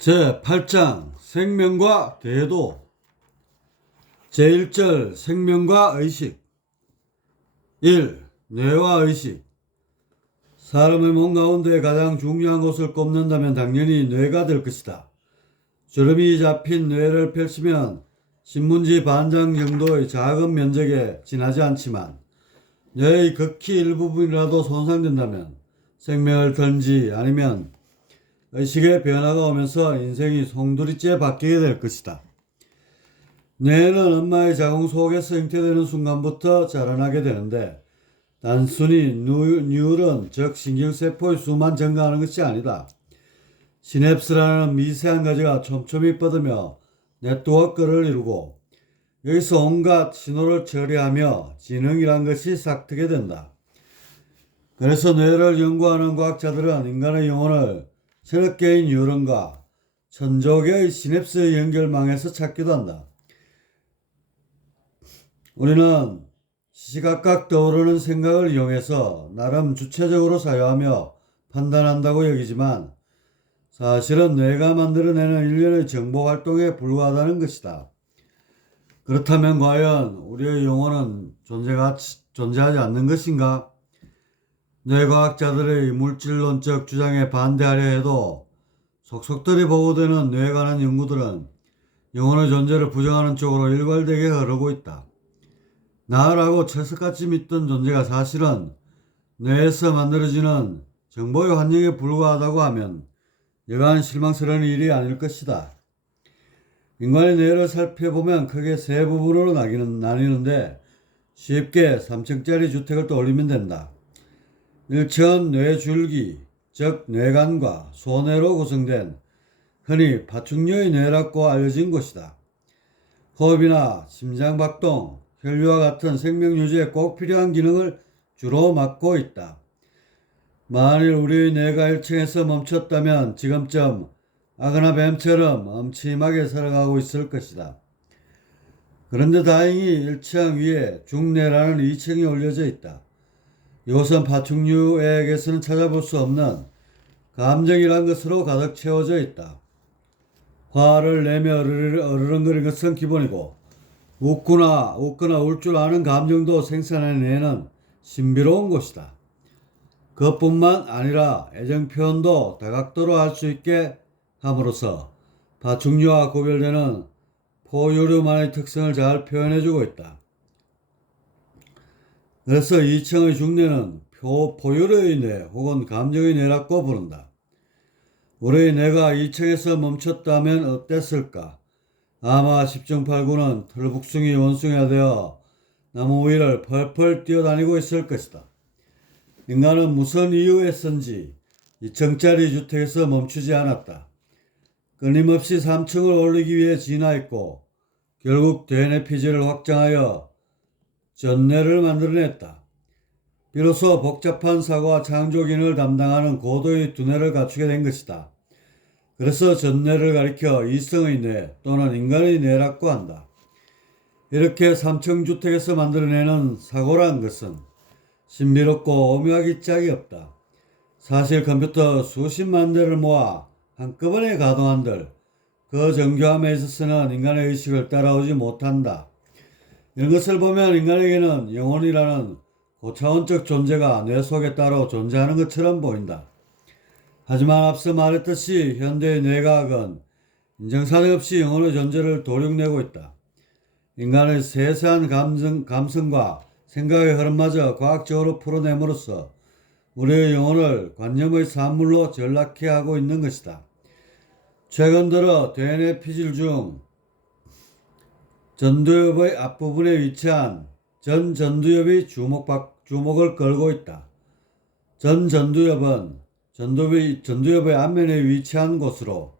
제8장 생명과 대도 제1절 생명과 의식 1. 뇌와 의식 사람의 몸 가운데 가장 중요한 것을 꼽는다면 당연히 뇌가 될 것이다. 주름이 잡힌 뇌를 펼치면 신문지 반장 정도의 작은 면적에 지나지 않지만 뇌의 극히 일부분이라도 손상된다면 생명을 던지 아니면 의식의 변화가 오면서 인생이 송두리째 바뀌게 될 것이다. 뇌는 엄마의 자궁 속에서 잉태되는 순간부터 자라나게 되는데 단순히 뉴런 즉 신경세포의 수만 증가하는 것이 아니다. 시냅스라는 미세한 가지가 촘촘히 뻗으며 네트워크를 이루고 여기서 온갖 신호를 처리하며 지능이란 것이 싹트게 된다. 그래서 뇌를 연구하는 과학자들은 인간의 영혼을 천억 개의 뉴런과 천조 개의 시냅스의 연결망에서 찾기도 한다. 우리는 시시각각 떠오르는 생각을 이용해서 나름 주체적으로 사유하며 판단한다고 여기지만 사실은 뇌가 만들어내는 일련의 정보 활동에 불과하다는 것이다. 그렇다면 과연 우리의 영혼은 존재하지 않는 것인가? 뇌과학자들의 물질론적 주장에 반대하려 해도 속속들이 보고되는 뇌에 관한 연구들은 영혼의 존재를 부정하는 쪽으로 일괄되게 흐르고 있다. 나라고 철석같이 믿던 존재가 사실은 뇌에서 만들어지는 정보의 환경에 불과하다고 하면 여간 실망스러운 일이 아닐 것이다. 인간의 뇌를 살펴보면 크게 세 부분으로 나뉘는데 쉽게 3층짜리 주택을 떠올리면 된다. 1층은 뇌줄기, 즉 뇌관과 소뇌로 구성된 흔히 파충류의 뇌라고 알려진 곳이다. 호흡이나 심장박동, 혈류와 같은 생명유지에 꼭 필요한 기능을 주로 맡고 있다. 만일 우리의 뇌가 1층에서 멈췄다면 지금쯤 악어나 뱀처럼 엄침하게 살아가고 있을 것이다. 그런데 다행히 1층 위에 중뇌라는 2층이 올려져 있다. 이곳은 파충류에게서는 찾아볼 수 없는 감정이란 것으로 가득 채워져 있다. 화를 내며 어르렁거리는 것은 기본이고 웃거나 울 줄 아는 감정도 생산하는 애는 신비로운 곳이다. 그것뿐만 아니라 애정 표현도 다각도로 할 수 있게 함으로써 파충류와 구별되는 포유류만의 특성을 잘 표현해주고 있다. 그래서 2층의 중뇌는 포유류의 뇌 혹은 감정의 뇌라고 부른다. 우리의 뇌가 2층에서 멈췄다면 어땠을까? 아마 10중 8구는 털북숭이 원숭이가 되어 나무 위를 펄펄 뛰어다니고 있을 것이다. 인간은 무슨 이유에선지 2층짜리 주택에서 멈추지 않았다. 끊임없이 3층을 올리기 위해 진화했고 결국 DNA 피지를 확장하여 전뇌를 만들어냈다. 비로소 복잡한 사고와 창조 기능을 담당하는 고도의 두뇌를 갖추게 된 것이다. 그래서 전뇌를 가리켜 이성의 뇌 또는 인간의 뇌라고 한다. 이렇게 3층 주택에서 만들어내는 사고란 것은 신비롭고 오묘하기 짝이 없다. 사실 컴퓨터 수십만 대를 모아 한꺼번에 가동한들 그 정교함에 있어서는 인간의 의식을 따라오지 못한다. 이런 것을 보면 인간에게는 영혼이라는 고차원적 존재가 뇌 속에 따로 존재하는 것처럼 보인다. 하지만 앞서 말했듯이 현대의 뇌과학은 인정사정 없이 영혼의 존재를 도륙내고 있다. 인간의 세세한 감성과 생각의 흐름마저 과학적으로 풀어냄으로써 우리의 영혼을 관념의 산물로 전락해 하고 있는 것이다. 최근 들어 DNA 피질 중 전두엽의 앞부분에 위치한 전두엽이 주목을 끌고 있다. 전두엽은 전두엽의 앞면에 위치한 곳으로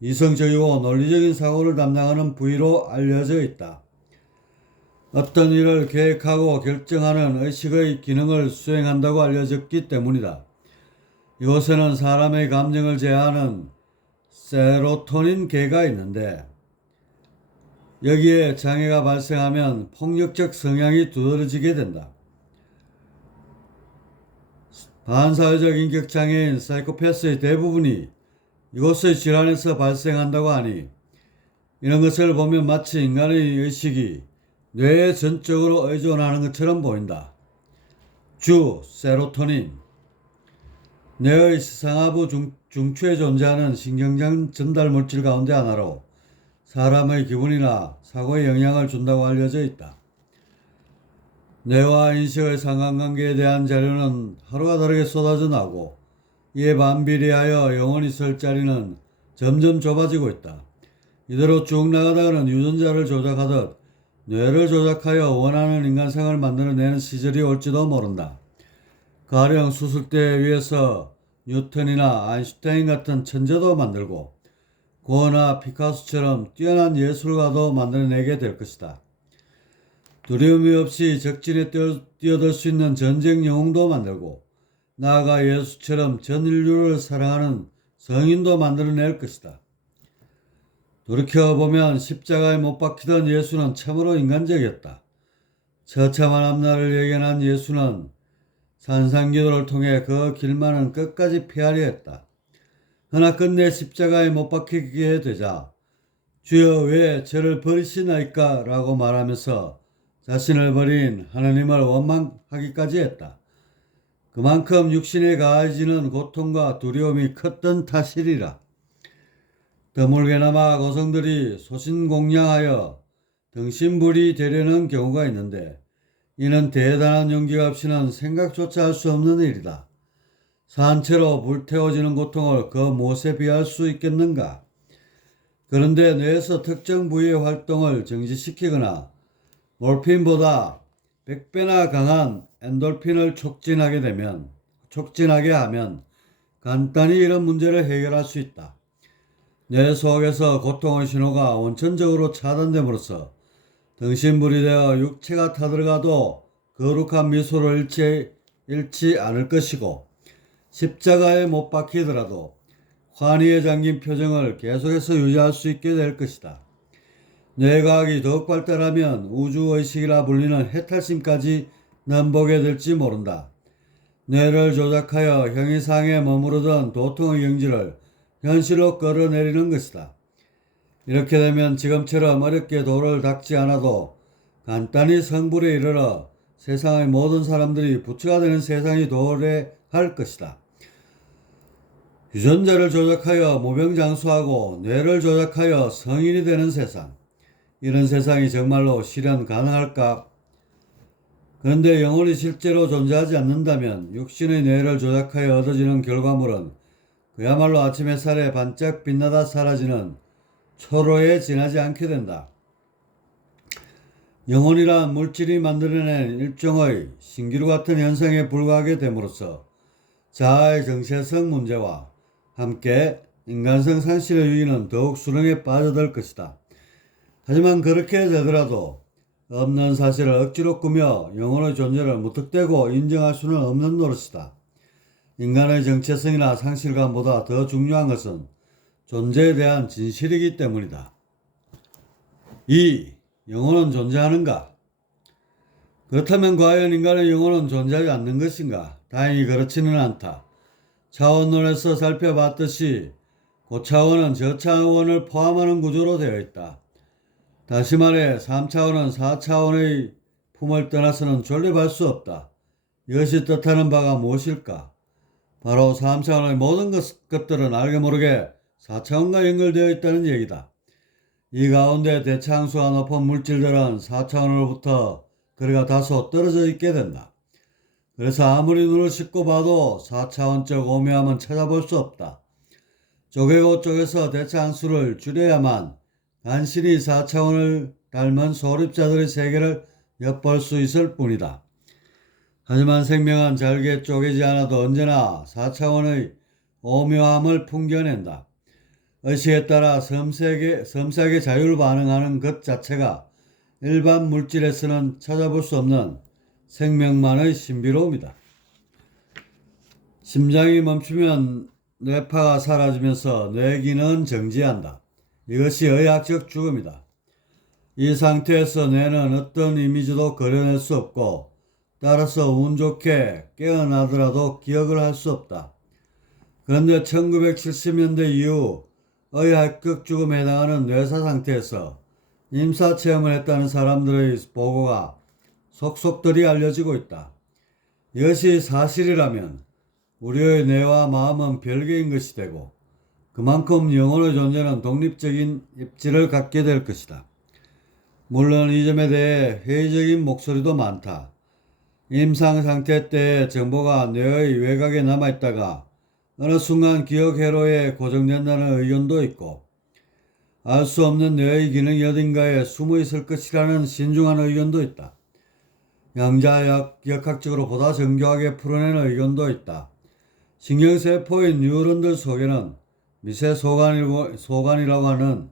이성적이고 논리적인 사고를 담당하는 부위로 알려져 있다. 어떤 일을 계획하고 결정하는 의식의 기능을 수행한다고 알려졌기 때문이다. 이곳에는 사람의 감정을 제어하는 세로토닌계가 있는데 여기에 장애가 발생하면 폭력적 성향이 두드러지게 된다. 반사회적 인격장애인 사이코패스의 대부분이 이곳의 질환에서 발생한다고 하니 이런 것을 보면 마치 인간의 의식이 뇌에 전적으로 의존하는 것처럼 보인다. 주, 세로토닌. 뇌의 시상하부 중추에 존재하는 신경장 전달 물질 가운데 하나로 사람의 기분이나 사고에 영향을 준다고 알려져 있다. 뇌와 인식의 상관관계에 대한 자료는 하루가 다르게 쏟아져 나오고 이에 반비례하여 영혼이 설 자리는 점점 좁아지고 있다. 이대로 쭉 나가다가는 유전자를 조작하듯 뇌를 조작하여 원하는 인간상을 만들어내는 시절이 올지도 모른다. 가령 수술대 위에서 뉴턴이나 아인슈타인 같은 천재도 만들고 고어나 피카소처럼 뛰어난 예술가도 만들어내게 될 것이다. 두려움이 없이 적진에 뛰어들 수 있는 전쟁 영웅도 만들고 나아가 예수처럼 전 인류를 사랑하는 성인도 만들어낼 것이다. 돌이켜보면 십자가에 못 박히던 예수는 참으로 인간적이었다. 처참한 앞날을 예견한 예수는 산상기도를 통해 그 길만은 끝까지 피하려 했다. 그러나 끝내 십자가에 못 박히게 되자 주여 왜 저를 버리시나이까 라고 말하면서 자신을 버린 하나님을 원망하기까지 했다. 그만큼 육신에 가해지는 고통과 두려움이 컸던 탓이리라. 드물게나마 고성들이 소신공양하여 등신불이 되려는 경우가 있는데 이는 대단한 용기가 없이는 생각조차 할 수 없는 일이다. 산채로 불태워지는 고통을 그 무엇에 비할 수 있겠는가? 그런데 뇌에서 특정 부위의 활동을 정지시키거나 몰핀보다 100배나 강한 엔돌핀을 촉진하게 하면 간단히 이런 문제를 해결할 수 있다. 뇌 속에서 고통의 신호가 원천적으로 차단됨으로써 등신불이 되어 육체가 타들어가도 거룩한 미소를 잃지 않을 것이고 십자가에 못 박히더라도 환희에 잠긴 표정을 계속해서 유지할 수 있게 될 것이다. 뇌과학이 더욱 발달하면 우주의식이라 불리는 해탈심까지 넘보게 될지 모른다. 뇌를 조작하여 형이상에 머무르던 도통의 경지를 현실로 끌어내리는 것이다. 이렇게 되면 지금처럼 어렵게 도를 닦지 않아도 간단히 성불에 이르러 세상의 모든 사람들이 부처가 되는 세상이 도래할 것이다. 유전자를 조작하여 무병장수하고 뇌를 조작하여 성인이 되는 세상. 이런 세상이 정말로 실현 가능할까? 그런데 영혼이 실제로 존재하지 않는다면 육신의 뇌를 조작하여 얻어지는 결과물은 그야말로 아침 햇살에 반짝 빛나다 사라지는 초로에 지나지 않게 된다. 영혼이란 물질이 만들어낸 일종의 신기루 같은 현상에 불과하게 됨으로써 자아의 정체성 문제와 함께 인간성 상실의 유인은 더욱 수렁에 빠져들 것이다. 하지만 그렇게 되더라도 없는 사실을 억지로 꾸며 영혼의 존재를 무턱대고 인정할 수는 없는 노릇이다. 인간의 정체성이나 상실감보다 더 중요한 것은 존재에 대한 진실이기 때문이다. 2. 영혼은 존재하는가? 그렇다면 과연 인간의 영혼은 존재하지 않는 것인가? 다행히 그렇지는 않다. 차원론에서 살펴봤듯이 고차원은 저차원을 포함하는 구조로 되어 있다. 다시 말해 3차원은 4차원의 품을 떠나서는 존립할 수 없다. 이것이 뜻하는 바가 무엇일까? 바로 3차원의 모든 것들은 알게 모르게 4차원과 연결되어 있다는 얘기다. 이 가운데 대차항수가 높은 물질들은 4차원으로부터 거리가 다소 떨어져 있게 된다. 그래서 아무리 눈을 씻고 봐도 4차원적 오묘함은 찾아볼 수 없다. 쪼개고 쪼개서 대차항수를 줄여야만 간신히 4차원을 닮은 소립자들의 세계를 엿볼 수 있을 뿐이다. 하지만 생명은 잘게 쪼개지 않아도 언제나 4차원의 오묘함을 풍겨낸다. 의식에 따라 섬세하게 자율 반응하는 것 자체가 일반 물질에서는 찾아볼 수 없는 생명만의 신비로움이다. 심장이 멈추면 뇌파가 사라지면서 뇌기는 정지한다. 이것이 의학적 죽음이다. 이 상태에서 뇌는 어떤 이미지도 그려낼 수 없고 따라서 운 좋게 깨어나더라도 기억을 할 수 없다. 그런데 1970년대 이후 의학적 죽음에 해당하는 뇌사 상태에서 임사체험을 했다는 사람들의 보고가 속속들이 알려지고 있다. 이것이 사실이라면 우리의 뇌와 마음은 별개인 것이 되고 그만큼 영혼의 존재는 독립적인 입지를 갖게 될 것이다. 물론 이 점에 대해 회의적인 목소리도 많다. 임상 상태 때의 정보가 뇌의 외곽에 남아있다가 어느 순간 기억 회로에 고정된다는 의견도 있고, 알 수 없는 뇌의 기능이 어딘가에 숨어 있을 것이라는 신중한 의견도 있다. 양자역학적으로 보다 정교하게 풀어내는 의견도 있다. 신경세포의 뉴런들 속에는 미세 소관이라고 하는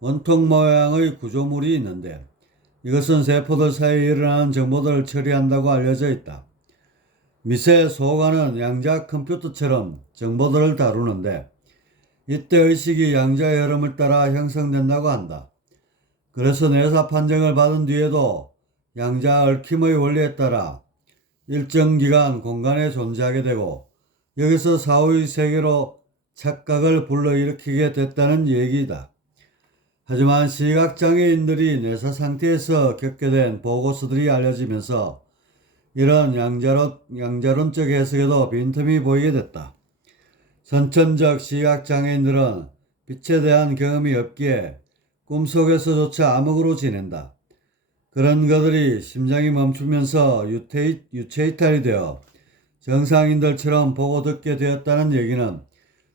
원통 모양의 구조물이 있는데, 이것은 세포들 사이에 일어나는 정보들을 처리한다고 알려져 있다. 미세 소관은 양자 컴퓨터처럼 정보들을 다루는데, 이때 의식이 양자의 흐름을 따라 형성된다고 한다. 그래서 뇌사 판정을 받은 뒤에도 양자 얽힘의 원리에 따라 일정 기간 공간에 존재하게 되고, 여기서 사후의 세계로 착각을 불러일으키게 됐다는 얘기다. 하지만 시각장애인들이 뇌사 상태에서 겪게 된 보고서들이 알려지면서 이런 양자론적 해석에도 빈틈이 보이게 됐다. 선천적 시각장애인들은 빛에 대한 경험이 없기에 꿈속에서조차 암흑으로 지낸다. 그런 그들이 심장이 멈추면서 유체이탈이 되어 정상인들처럼 보고 듣게 되었다는 얘기는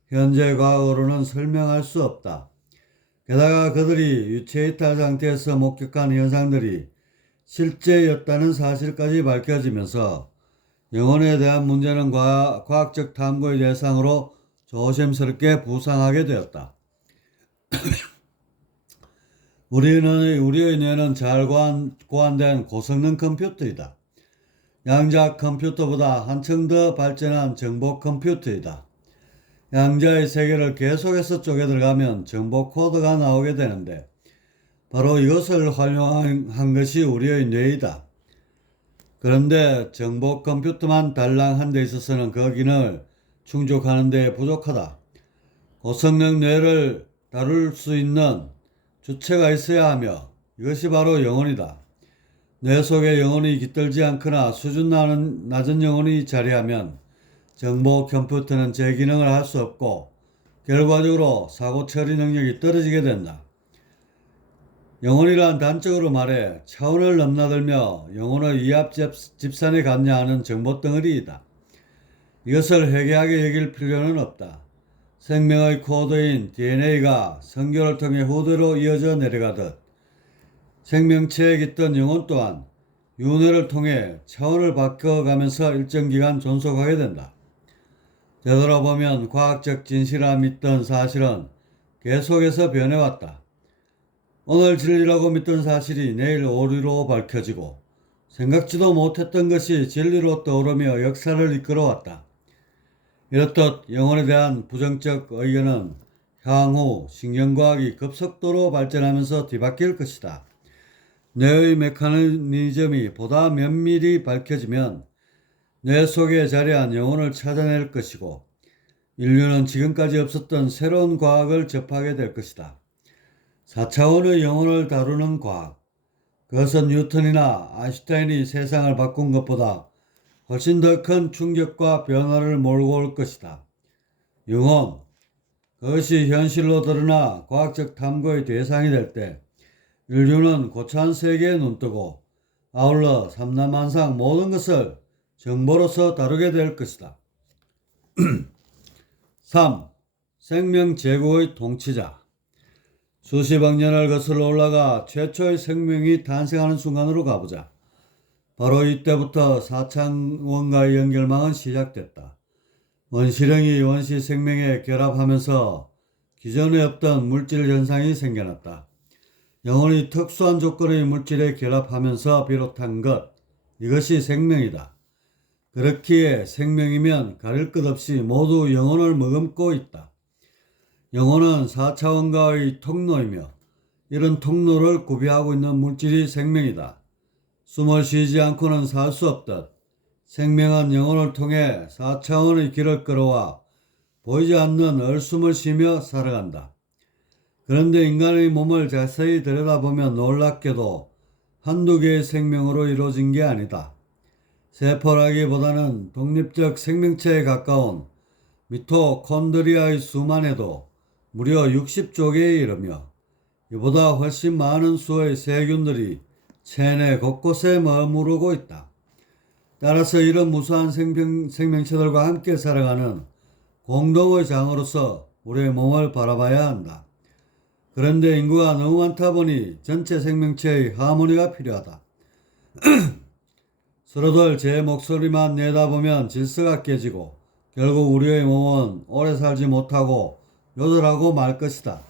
현재 과거로는 설명할 수 없다. 게다가 그들이 유체이탈 상태에서 목격한 현상들이 실제였다는 사실까지 밝혀지면서 영혼에 대한 문제는 과학적 탐구의 대상으로 조심스럽게 부상하게 되었다. 우리의 뇌는 잘 고안된 고성능 컴퓨터이다. 양자 컴퓨터보다 한층 더 발전한 정보 컴퓨터이다. 양자의 세계를 계속해서 쪼개 들어가면 정보 코드가 나오게 되는데, 바로 이것을 활용한 것이 우리의 뇌이다. 그런데 정보 컴퓨터만 달랑 한 데 있어서는 그 기능을 충족하는 데 부족하다. 고성능 뇌를 다룰 수 있는 주체가 있어야 하며, 이것이 바로 영혼이다. 뇌 속에 영혼이 깃들지 않거나 수준 낮은 영혼이 자리하면 정보 컴퓨터는 제 기능을 할 수 없고 결과적으로 사고 처리 능력이 떨어지게 된다. 영혼이란 단적으로 말해 차원을 넘나들며 영혼의 이합 집산에 관여하는 정보 덩어리이다. 이것을 회개하게 여길 필요는 없다. 생명의 코드인 DNA가 성교를 통해 후대로 이어져 내려가듯 생명체에 깃든 영혼 또한 윤회를 통해 차원을 바꿔가면서 일정 기간 존속하게 된다. 되돌아보면 과학적 진실이라 믿던 사실은 계속해서 변해왔다. 오늘 진리라고 믿던 사실이 내일 오류로 밝혀지고 생각지도 못했던 것이 진리로 떠오르며 역사를 이끌어왔다. 이렇듯 영혼에 대한 부정적 의견은 향후 신경과학이 급속도로 발전하면서 뒤바뀔 것이다. 뇌의 메커니즘이 보다 면밀히 밝혀지면 뇌 속에 자리한 영혼을 찾아낼 것이고 인류는 지금까지 없었던 새로운 과학을 접하게 될 것이다. 4차원의 영혼을 다루는 과학. 그것은 뉴턴이나 아인슈타인이 세상을 바꾼 것보다 훨씬 더 큰 충격과 변화를 몰고 올 것이다. 영혼. 그것이 현실로 드러나 과학적 탐구의 대상이 될 때 인류는 고차원 세계에 눈뜨고 아울러 삼라만상 모든 것을 정보로서 다루게 될 것이다. 3. 생명 제국의 통치자. 수십억 년을 거슬러 올라가 최초의 생명이 탄생하는 순간으로 가보자. 바로 이때부터 사창원과의 연결망은 시작됐다. 원시령이 원시 생명에 결합하면서 기존에 없던 물질 현상이 생겨났다. 영혼이 특수한 조건의 물질에 결합하면서 비롯한 것, 이것이 생명이다. 그렇기에 생명이면 가릴 것 없이 모두 영혼을 머금고 있다. 영혼은 4차원과의 통로이며 이런 통로를 구비하고 있는 물질이 생명이다. 숨을 쉬지 않고는 살 수 없듯 생명은 영혼을 통해 4차원의 길을 끌어와 보이지 않는 얼숨을 쉬며 살아간다. 그런데 인간의 몸을 자세히 들여다보면 놀랍게도 한두 개의 생명으로 이루어진 게 아니다. 세포라기보다는 독립적 생명체에 가까운 미토콘드리아의 수만 해도 무려 60조 개에 이르며 이보다 훨씬 많은 수의 세균들이 체내 곳곳에 머무르고 있다. 따라서 이런 무수한 생명체들과 함께 살아가는 공동의 장으로서 우리의 몸을 바라봐야 한다. 그런데 인구가 너무 많다 보니 전체 생명체의 하모니가 필요하다. 서로들 제 목소리만 내다보면 질서가 깨지고 결국 우리의 몸은 오래 살지 못하고 요절하고 말 것이다.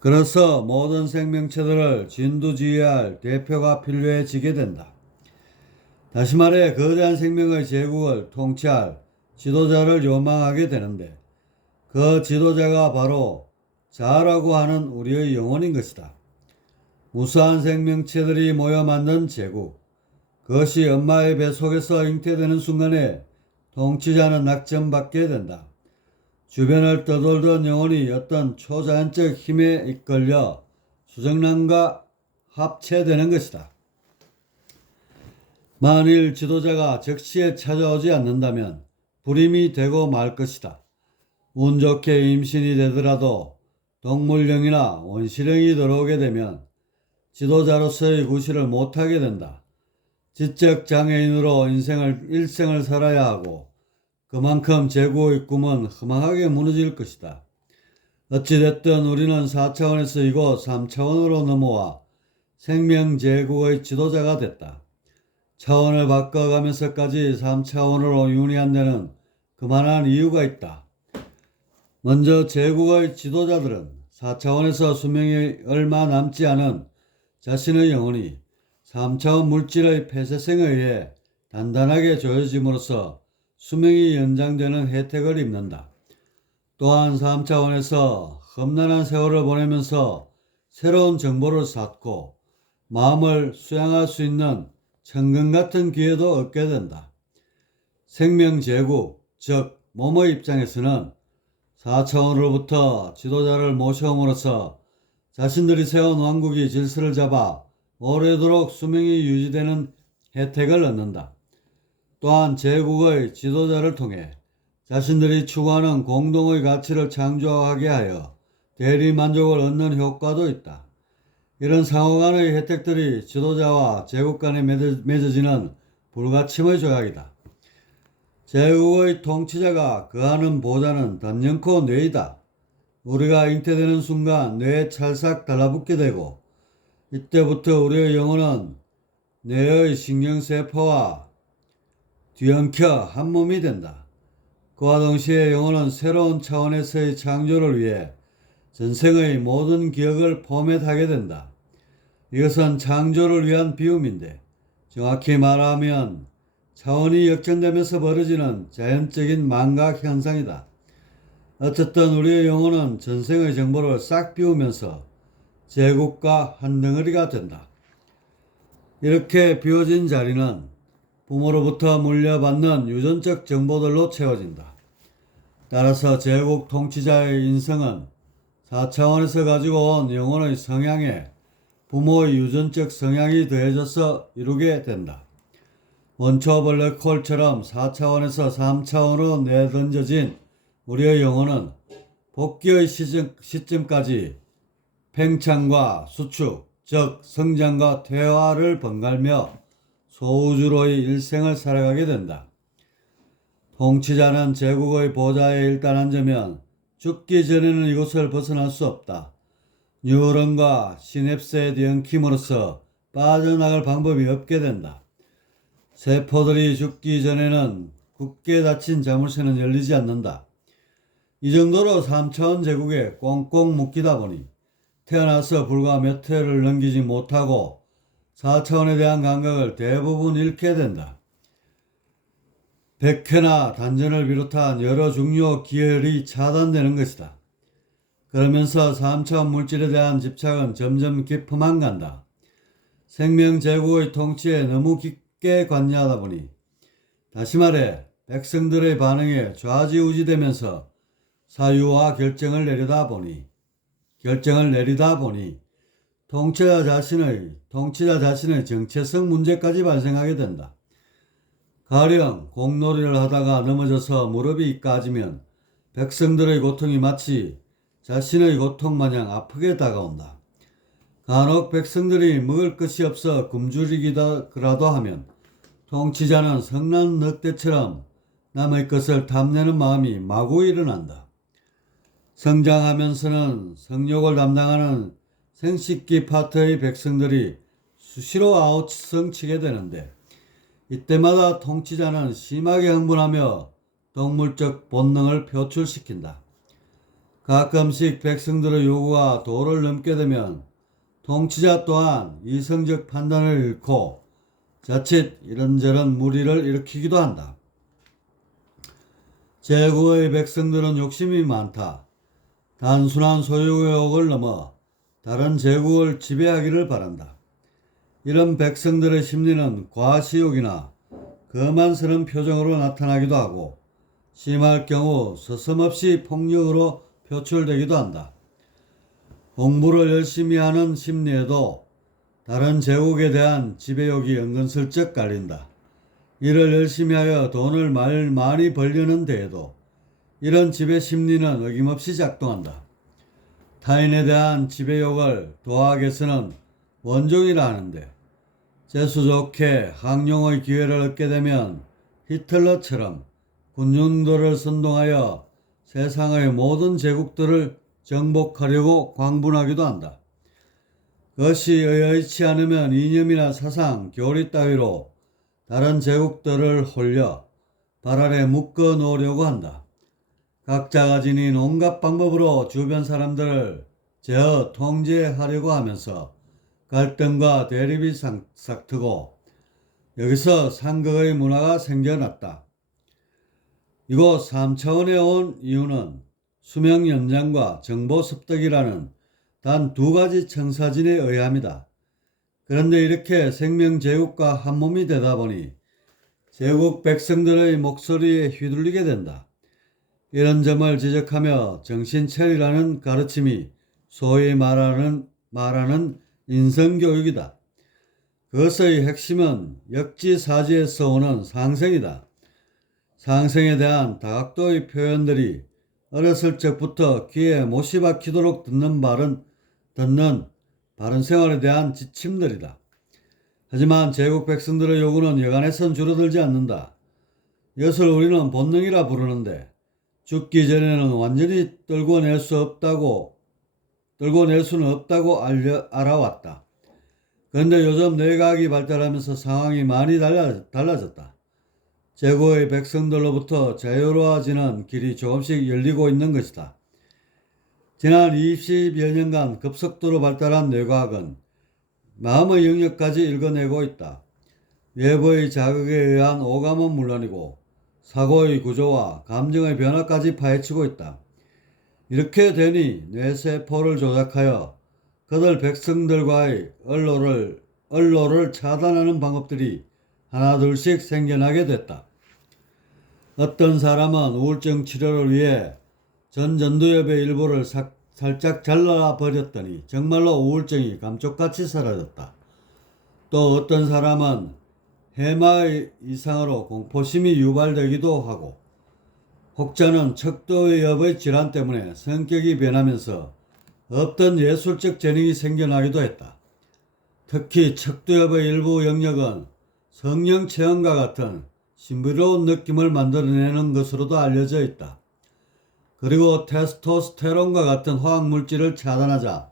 그래서 모든 생명체들을 진두지휘할 대표가 필요해지게 된다. 다시 말해 거대한 생명의 제국을 통치할 지도자를 요망하게 되는데 그 지도자가 바로 자라고 하는 우리의 영혼인 것이다. 무수한 생명체들이 모여 만든 제국, 그것이 엄마의 배 속에서 잉태되는 순간에 통치자는 낙점받게 된다. 주변을 떠돌던 영혼이 어떤 초자연적 힘에 이끌려 수정란과 합체되는 것이다. 만일 지도자가 적시에 찾아오지 않는다면 불임이 되고 말 것이다. 운 좋게 임신이 되더라도 동물령이나 원시령이 들어오게 되면 지도자로서의 구실을 못하게 된다. 지적 장애인으로 일생을 살아야 하고 그만큼 제국의 꿈은 허망하게 무너질 것이다. 어찌됐든 우리는 4차원에서 이곳 3차원으로 넘어와 생명제국의 지도자가 됐다. 차원을 바꿔가면서까지 3차원으로 윤회한 데는 그만한 이유가 있다. 먼저 제국의 지도자들은 4차원에서 수명이 얼마 남지 않은 자신의 영혼이 3차원 물질의 폐쇄성에 의해 단단하게 조여짐으로써 수명이 연장되는 혜택을 입는다. 또한 3차원에서 험난한 세월을 보내면서 새로운 정보를 쌓고 마음을 수양할 수 있는 천금 같은 기회도 얻게 된다. 생명제국, 즉 몸의 입장에서는 4차원으로부터 지도자를 모셔옴으로써 자신들이 세운 왕국이 질서를 잡아 오래도록 수명이 유지되는 혜택을 얻는다. 또한 제국의 지도자를 통해 자신들이 추구하는 공동의 가치를 창조하게 하여 대리만족을 얻는 효과도 있다. 이런 상호간의 혜택들이 지도자와 제국 간에 맺어지는 불가침의 조약이다. 제국의 통치자가 거하는 보좌는 단연코 뇌이다. 우리가 잉태되는 순간 뇌에 찰싹 달라붙게 되고 이때부터 우리의 영혼은 뇌의 신경세포와 뒤엉켜 한 몸이 된다. 그와 동시에 영혼은 새로운 차원에서의 창조를 위해 전생의 모든 기억을 포맷하게 된다. 이것은 창조를 위한 비움인데 정확히 말하면 차원이 역전되면서 벌어지는 자연적인 망각 현상이다. 어쨌든 우리의 영혼은 전생의 정보를 싹 비우면서 제국과 한 덩어리가 된다. 이렇게 비워진 자리는 부모로부터 물려받는 유전적 정보들로 채워진다. 따라서 제국 통치자의 인성은 4차원에서 가지고 온 영혼의 성향에 부모의 유전적 성향이 더해져서 이루게 된다. 원초 블랙홀처럼 4차원에서 3차원으로 내던져진 우리의 영혼은 복귀의 시점까지 팽창과 수축, 즉 성장과 퇴화를 번갈며 소우주로의 일생을 살아가게 된다. 통치자는 제국의 보좌에 일단 앉으면 죽기 전에는 이곳을 벗어날 수 없다. 뉴런과 시냅스에 뒤엉킴으로써 빠져나갈 방법이 없게 된다. 세포들이 죽기 전에는 굳게 닫힌 자물쇠는 열리지 않는다. 이 정도로 3차원 제국에 꽁꽁 묶이다 보니 태어나서 불과 몇 해를 넘기지 못하고 4차원에 대한 감각을 대부분 잃게 된다. 백회나 단전을 비롯한 여러 중요 기혈이 차단되는 것이다. 그러면서 3차원 물질에 대한 집착은 점점 깊어만 간다. 생명제국의 통치에 너무 깊게 관여하다 보니, 다시 말해 백성들의 반응에 좌지우지되면서 사유와 결정을 내리다 보니 통치자 자신의 정체성 문제까지 발생하게 된다. 가령 공놀이를 하다가 넘어져서 무릎이 까지면 백성들의 고통이 마치 자신의 고통 마냥 아프게 다가온다. 간혹 백성들이 먹을 것이 없어 굶주리기라도 하면 통치자는 성난 늑대처럼 남의 것을 탐내는 마음이 마구 일어난다. 성장하면서는 성욕을 담당하는 생식기 파트의 백성들이 수시로 아우성치게 되는데 이때마다 통치자는 심하게 흥분하며 동물적 본능을 표출시킨다. 가끔씩 백성들의 요구가 도를 넘게 되면 통치자 또한 이성적 판단을 잃고 자칫 이런저런 무리를 일으키기도 한다. 제국의 백성들은 욕심이 많다. 단순한 소유욕을 넘어 다른 제국을 지배하기를 바란다. 이런 백성들의 심리는 과시욕이나 거만스러운 표정으로 나타나기도 하고 심할 경우 서슴없이 폭력으로 표출되기도 한다. 공부를 열심히 하는 심리에도 다른 제국에 대한 지배욕이 은근슬쩍 깔린다. 일을 열심히 하여 돈을 많이 벌려는 데에도 이런 지배 심리는 어김없이 작동한다. 타인에 대한 지배욕을 도학에서는 원종이라 하는데 재수 좋게 항용의 기회를 얻게 되면 히틀러처럼 군중들을 선동하여 세상의 모든 제국들을 정복하려고 광분하기도 한다. 그것이 의치 않으면 이념이나 사상, 교리 따위로 다른 제국들을 홀려 발 아래 묶어 놓으려고 한다. 각자가 지닌 온갖 방법으로 주변 사람들을 제어 통제하려고 하면서 갈등과 대립이 싹트고 여기서 상극의 문화가 생겨났다. 이곳 3차원에 온 이유는 수명 연장과 정보 습득이라는 단 두 가지 청사진에 의함이다. 그런데 이렇게 생명 제국과 한 몸이 되다 보니 제국 백성들의 목소리에 휘둘리게 된다. 이런 점을 지적하며 정신 차리라는 가르침이 소위 말하는 인성교육이다. 그것의 핵심은 역지사지에서 오는 상생이다. 상생에 대한 다각도의 표현들이 어렸을 적부터 귀에 못이 박히도록 듣는 바른 생활에 대한 지침들이다. 하지만 제국 백성들의 요구는 여간해선 줄어들지 않는다. 이것을 우리는 본능이라 부르는데 죽기 전에는 완전히 떨궈낼 수는 없다고 알아왔다. 그런데 요즘 뇌과학이 발달하면서 상황이 많이 달라졌다. 제국의 백성들로부터 자유로워지는 길이 조금씩 열리고 있는 것이다. 지난 20여 년간 급속도로 발달한 뇌과학은 마음의 영역까지 읽어내고 있다. 외부의 자극에 의한 오감은 물론이고 사고의 구조와 감정의 변화까지 파헤치고 있다. 이렇게 되니 뇌세포를 조작하여 그들 백성들과의 언로를 차단하는 방법들이 하나둘씩 생겨나게 됐다. 어떤 사람은 우울증 치료를 위해 전두엽의 일부를 살짝 잘라버렸더니 정말로 우울증이 감쪽같이 사라졌다. 또 어떤 사람은 해마의 이상으로 공포심이 유발되기도 하고 혹자는 척도엽의 질환 때문에 성격이 변하면서 없던 예술적 재능이 생겨나기도 했다. 특히 척도엽의 일부 영역은 성령 체험과 같은 신비로운 느낌을 만들어내는 것으로도 알려져 있다. 그리고 테스토스테론과 같은 화학물질을 차단하자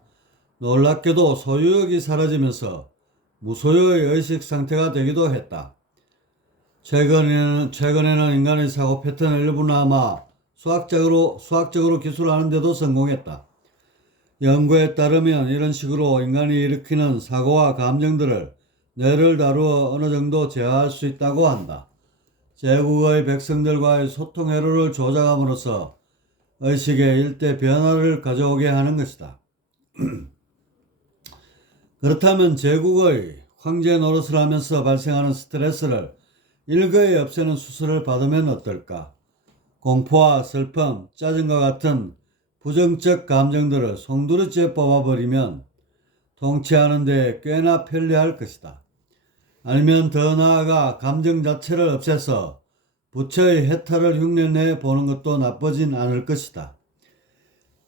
놀랍게도 소유욕이 사라지면서 무소유의 의식 상태가 되기도 했다. 최근에는 인간의 사고 패턴 일부나마 수학적으로 기술하는 데도 성공했다. 연구에 따르면 이런 식으로 인간이 일으키는 사고와 감정들을 뇌를 다루어 어느 정도 제어할 수 있다고 한다. 제국의 백성들과의 소통 회로를 조작함으로써 의식의 일대 변화를 가져오게 하는 것이다. 그렇다면 제국의 황제 노릇을 하면서 발생하는 스트레스를 일거에 없애는 수술을 받으면 어떨까? 공포와 슬픔, 짜증과 같은 부정적 감정들을 송두리째 뽑아버리면 통치하는 데 꽤나 편리할 것이다. 아니면 더 나아가 감정 자체를 없애서 부처의 해탈을 흉내내 보는 것도 나쁘진 않을 것이다.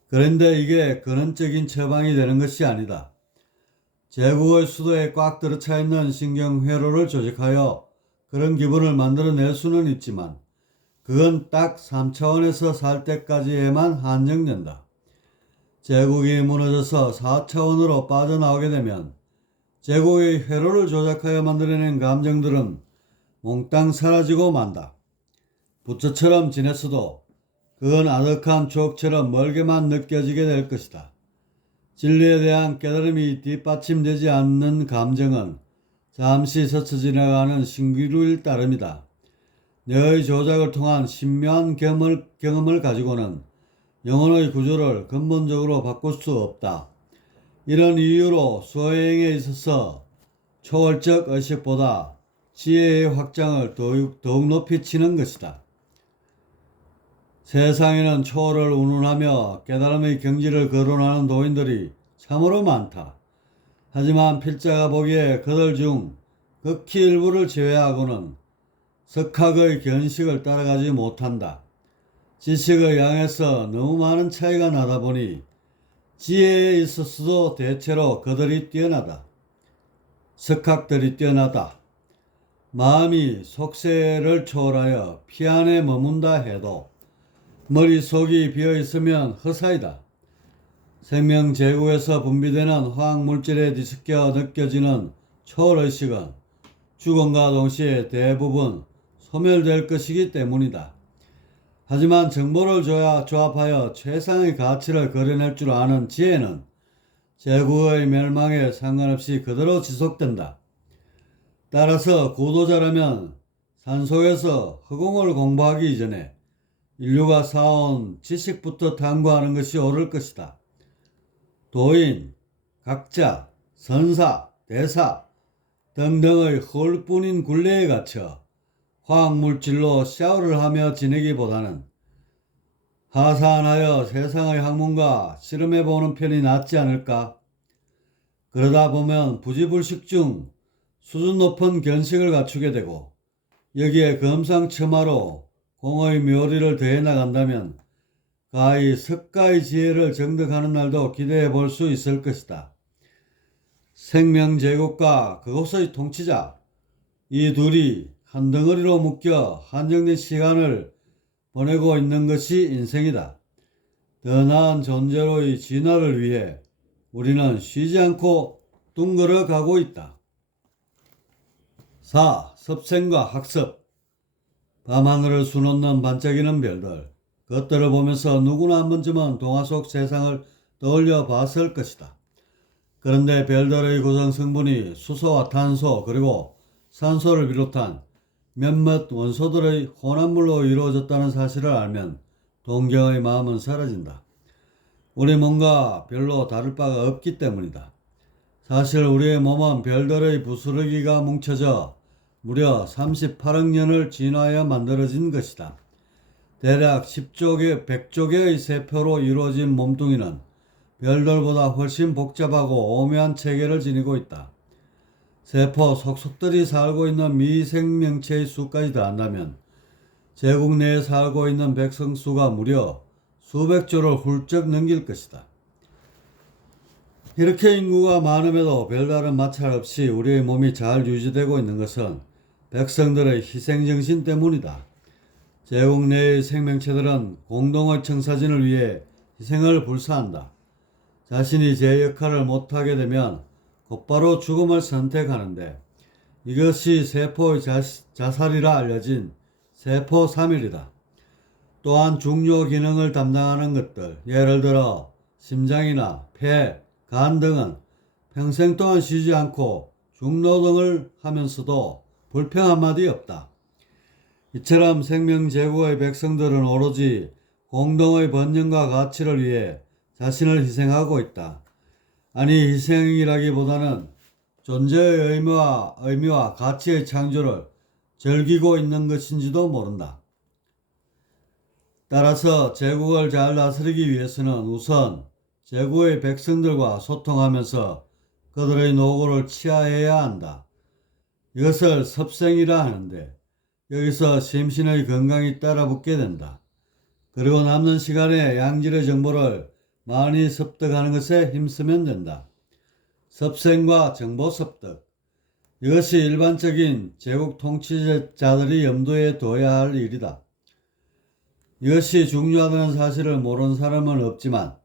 그런데 이게 근원적인 처방이 되는 것이 아니다. 제국의 수도에 꽉 들어차 있는 신경회로를 조직하여 그런 기분을 만들어낼 수는 있지만 그건 딱 3차원에서 살 때까지에만 한정된다. 제국이 무너져서 4차원으로 빠져나오게 되면 제국의 회로를 조작하여 만들어낸 감정들은 몽땅 사라지고 만다. 부처처럼 지냈어도 그건 아득한 추억처럼 멀게만 느껴지게 될 것이다. 진리에 대한 깨달음이 뒷받침되지 않는 감정은 잠시 스쳐 지나가는 신기루일 따름이다. 뇌의 조작을 통한 신묘한 경험을 가지고는 영혼의 구조를 근본적으로 바꿀 수 없다. 이런 이유로 수행에 있어서 초월적 의식보다 지혜의 확장을 더욱 높이 치는 것이다. 세상에는 초월을 운운하며 깨달음의 경지를 거론하는 도인들이 참으로 많다. 하지만 필자가 보기에 그들 중 극히 일부를 제외하고는 석학의 견식을 따라가지 못한다. 지식의 양에서 너무 많은 차이가 나다 보니 지혜에 있어서도 대체로 그들이 뛰어나다. 석학들이 뛰어나다. 마음이 속세를 초월하여 피 안에 머문다 해도 머릿속이 비어있으면 허사이다. 생명제국에서 분비되는 화학물질에 뒤섞여 느껴지는 초월의식은 죽음과 동시에 대부분 소멸될 것이기 때문이다. 하지만 정보를 조합하여 최상의 가치를 그려낼 줄 아는 지혜는 제국의 멸망에 상관없이 그대로 지속된다. 따라서 고도자라면 산속에서 허공을 공부하기 이전에 인류가 쌓아온 지식부터 탐구하는 것이 옳을 것이다. 도인, 각자, 선사, 대사 등등의 헐뿐인 굴레에 갇혀 화학물질로 샤워를 하며 지내기보다는 하산하여 세상의 학문과 실험해보는 편이 낫지 않을까? 그러다 보면 부지불식 중 수준 높은 견식을 갖추게 되고 여기에 금상첨화로 공의 묘리를 더해 나간다면 가히 석가의 지혜를 정득하는 날도 기대해 볼 수 있을 것이다. 생명제국과 그곳의 통치자, 이 둘이 한 덩어리로 묶여 한정된 시간을 보내고 있는 것이 인생이다. 더 나은 존재로의 진화를 위해 우리는 쉬지 않고 둥걸어 가고 있다. 4. 섭생과 학습. 밤하늘을 수놓는 반짝이는 별들. 그것들을 보면서 누구나 한 번쯤은 동화 속 세상을 떠올려 봤을 것이다. 그런데 별들의 구성 성분이 수소와 탄소 그리고 산소를 비롯한 몇몇 원소들의 혼합물로 이루어졌다는 사실을 알면 동경의 마음은 사라진다. 우리 몸과 별로 다를 바가 없기 때문이다. 사실 우리의 몸은 별들의 부스러기가 뭉쳐져 무려 38억 년을 진화하여 만들어진 것이다. 대략 10조 100조 개의 세포로 이루어진 몸뚱이는 별들보다 훨씬 복잡하고 오묘한 체계를 지니고 있다. 세포 속속들이 살고 있는 미생명체의 수까지 더한다면 제국 내에 살고 있는 백성 수가 무려 수백조를 훌쩍 넘길 것이다. 이렇게 인구가 많음에도 별다른 마찰 없이 우리의 몸이 잘 유지되고 있는 것은 백성들의 희생정신 때문이다. 제국 내의 생명체들은 공동의 청사진을 위해 희생을 불사한다. 자신이 제 역할을 못하게 되면 곧바로 죽음을 선택하는데 이것이 세포의 자살이라 알려진 세포사멸이다. 또한 중요 기능을 담당하는 것들, 예를 들어 심장이나 폐, 간 등은 평생 동안 쉬지 않고 중노동을 하면서도 불평 한마디 없다. 이처럼 생명제국의 백성들은 오로지 공동의 번영과 가치를 위해 자신을 희생하고 있다. 아니 희생이라기보다는 존재의 의미와 가치의 창조를 즐기고 있는 것인지도 모른다. 따라서 제국을 잘 다스리기 위해서는 우선 제국의 백성들과 소통하면서 그들의 노고를 치하해야 한다. 이것을 섭생이라 하는데 여기서 심신의 건강이 따라붙게 된다. 그리고 남는 시간에 양질의 정보를 많이 습득하는 것에 힘쓰면 된다. 섭생과 정보 습득. 이것이 일반적인 제국 통치자들이 염두에 둬야 할 일이다. 이것이 중요하다는 사실을 모르는 사람은 없지만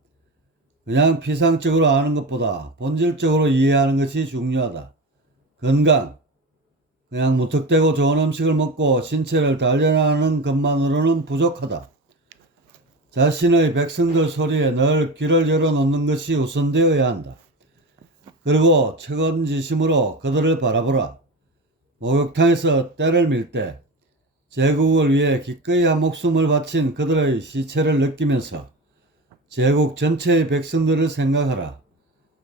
그냥 피상적으로 아는 것보다 본질적으로 이해하는 것이 중요하다. 건강. 그냥 무턱대고 좋은 음식을 먹고 신체를 단련하는 것만으로는 부족하다. 자신의 백성들 소리에 늘 귀를 열어놓는 것이 우선되어야 한다. 그리고 책임지심으로 그들을 바라보라. 목욕탕에서 때를 밀 때 제국을 위해 기꺼이 한 목숨을 바친 그들의 시체를 느끼면서 제국 전체의 백성들을 생각하라.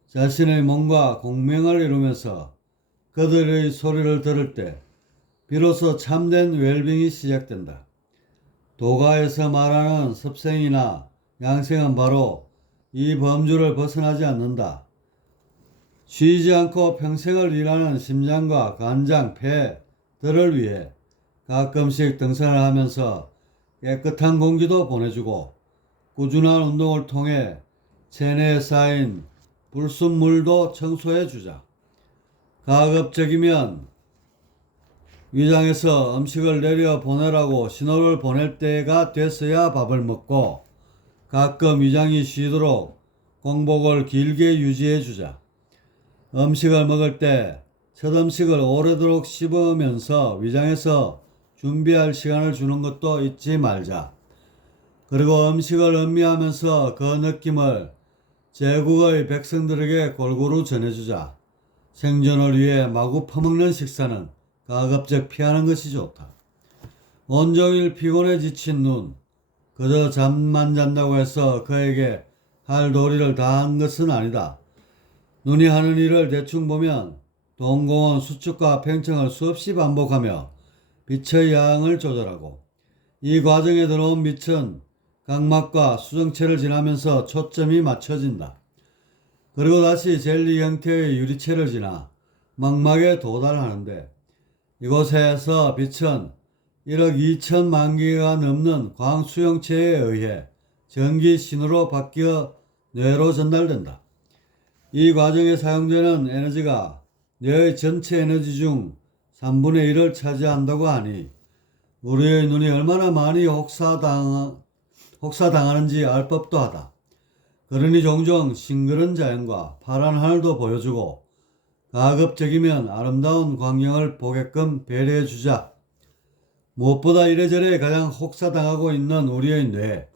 자신의 몸과 공명을 이루면서 그들의 소리를 들을 때 비로소 참된 웰빙이 시작된다. 도가에서 말하는 습생이나 양생은 바로 이 범주를 벗어나지 않는다. 쉬지 않고 평생을 일하는 심장과 간장, 폐들을 위해 가끔씩 등산을 하면서 깨끗한 공기도 보내주고 꾸준한 운동을 통해 체내에 쌓인 불순물도 청소해주자. 가급적이면 위장에서 음식을 내려보내라고 신호를 보낼 때가 됐어야 밥을 먹고 가끔 위장이 쉬도록 공복을 길게 유지해주자. 음식을 먹을 때 첫 음식을 오래도록 씹으면서 위장에서 준비할 시간을 주는 것도 잊지 말자. 그리고 음식을 음미하면서 그 느낌을 제국의 백성들에게 골고루 전해주자. 생존을 위해 마구 퍼먹는 식사는 가급적 피하는 것이 좋다. 온종일 피곤해 지친 눈, 그저 잠만 잔다고 해서 그에게 할 도리를 다한 것은 아니다. 눈이 하는 일을 대충 보면 동공은 수축과 팽창을 수없이 반복하며 빛의 양을 조절하고 이 과정에 들어온 빛은 각막과 수정체를 지나면서 초점이 맞춰진다. 그리고 다시 젤리 형태의 유리체를 지나 망막에 도달하는데 이곳에서 빛은 1억 2천만 개가 넘는 광수용체에 의해 전기 신호로 바뀌어 뇌로 전달된다. 이 과정에 사용되는 에너지가 뇌의 전체 에너지 중 3분의 1을 차지한다고 하니 우리의 눈이 얼마나 많이 혹사당하는지 알 법도 하다. 그러니 종종 싱그런 자연과 파란 하늘도 보여주고 가급적이면 아름다운 광경을 보게끔 배려해주자. 무엇보다 이래저래 가장 혹사당하고 있는 우리의 뇌.